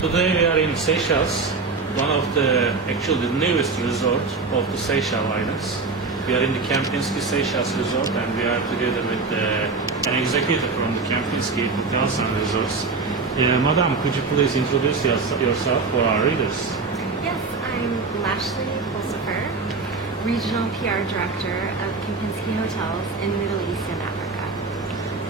Today we are in Seychelles, one of the newest resort of the Seychelles Islands. We are in the Kempinski Seychelles Resort and we are together with an executive from the Kempinski Hotels and Resorts. Madam, could you please introduce yourself for our readers? Yes, I'm Lashley Pulsifer, Regional PR Director of Kempinski Hotels in Middle East and Africa.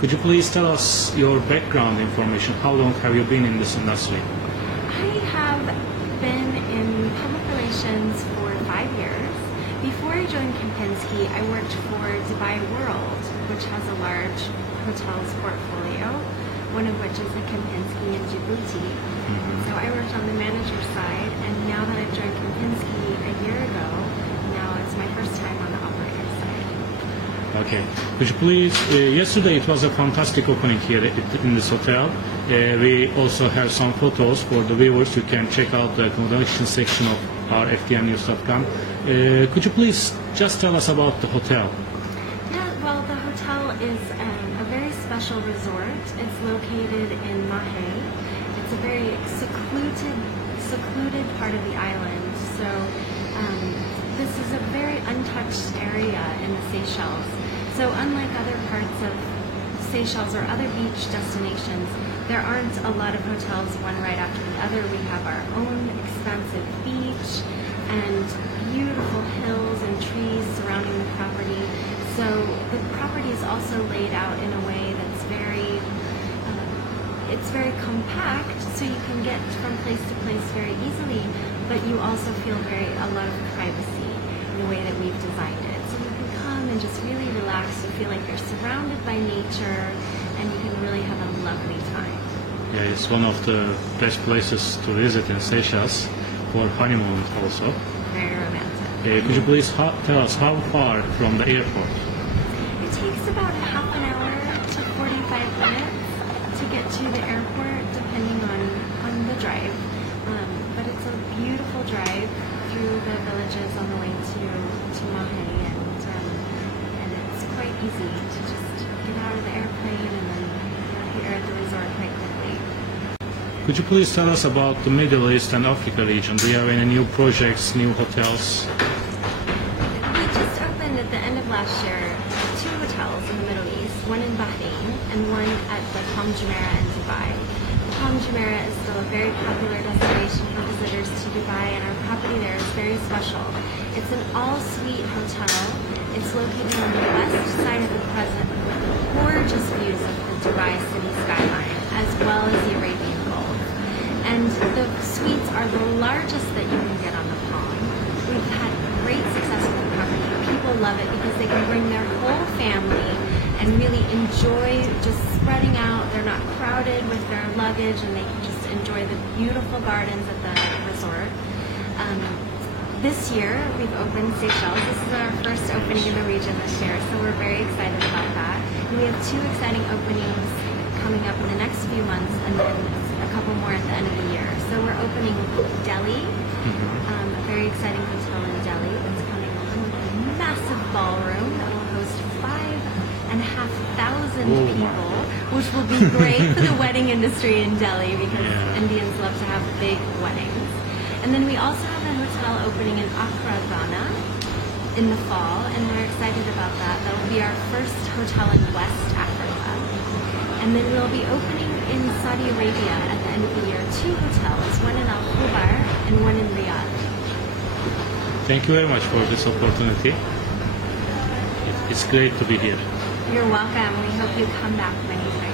Could you please tell us your background information? How long have you been in this industry? I have been in public relations for 5 years. Before I joined Kempinski, I worked for Dubai World, which has a large hotels portfolio, one of which is the Kempinski in Djibouti. So I worked on the manager side, and now that I've joined Kempinski a year ago, now it's my first time on the operator side. Okay. Could you please, yesterday it was a fantastic opening here in this hotel. We also have some photos for the viewers. You can check out the accommodation section of our ftnnews.com. Could you please just tell us about the hotel? Yeah, well, the hotel is a very special resort. It's located in Mahé. It's a very secluded part of the island. So this is a very untouched area in the Seychelles. So unlike other parts of Seychelles or other beach destinations, there aren't a lot of hotels one right after the other. We have our own expansive beach and beautiful hills and trees surrounding the property. So the property is also laid out in a way that's it's very compact, so you can get from place to place very easily, but you also feel a lot of privacy in the way that we've designed it. So you can come and just really relax. You feel like you're surrounded by nature, and you can really have a lovely time. Yeah, it's one of the best places to visit in Seychelles for honeymoon also. Very romantic. Could you please tell us how far from the airport? It takes about half an hour to 45 minutes to get to the airport, depending on the drive. But it's a beautiful drive through the villages on the way to Mahé, and it's quite easy to just get out of the airplane and then you're here at the resort quite quickly. Could you please tell us about the Middle East and Africa region? Do you have any new projects, new hotels? We just opened at the end of last year 2 hotels in the Middle East, one in Bahrain and one at the Palm Jumeirah in Dubai. Palm Jumeirah is still a very popular destination for visitors to Dubai, and our property there is very special. It's an all-suite hotel. It's located on the west side of the Crescent with gorgeous views of the Dubai city skyline, as well as the Arabian Gulf. And the suites are the largest that you can get on the Palm. We've had great success with the property. People love it because they can bring their whole family and really enjoy just spreading out. They're not crowded with their luggage, and they can just enjoy the beautiful gardens at the resort. This year, we've opened Seychelles. This is our first opening in the region this year, so we're very excited about that. And we have 2 exciting openings coming up in the next few months, and then a couple more at the end of the year. So we're opening Delhi, a very exciting hotel in Delhi that's coming on with a massive ballroom that will host 5,500 people, which will be great for the wedding industry in Delhi because Indians love to have big weddings. And then we also have a hotel opening in Accra, Ghana in the fall, and we're excited about that. That will be our first hotel in West Africa. And then we'll be opening in Saudi Arabia at the end of the year 2 hotels, one in Al Khobar and one in Riyadh. Thank you very much for this opportunity. It's great to be here. You're welcome. We hope you come back many times.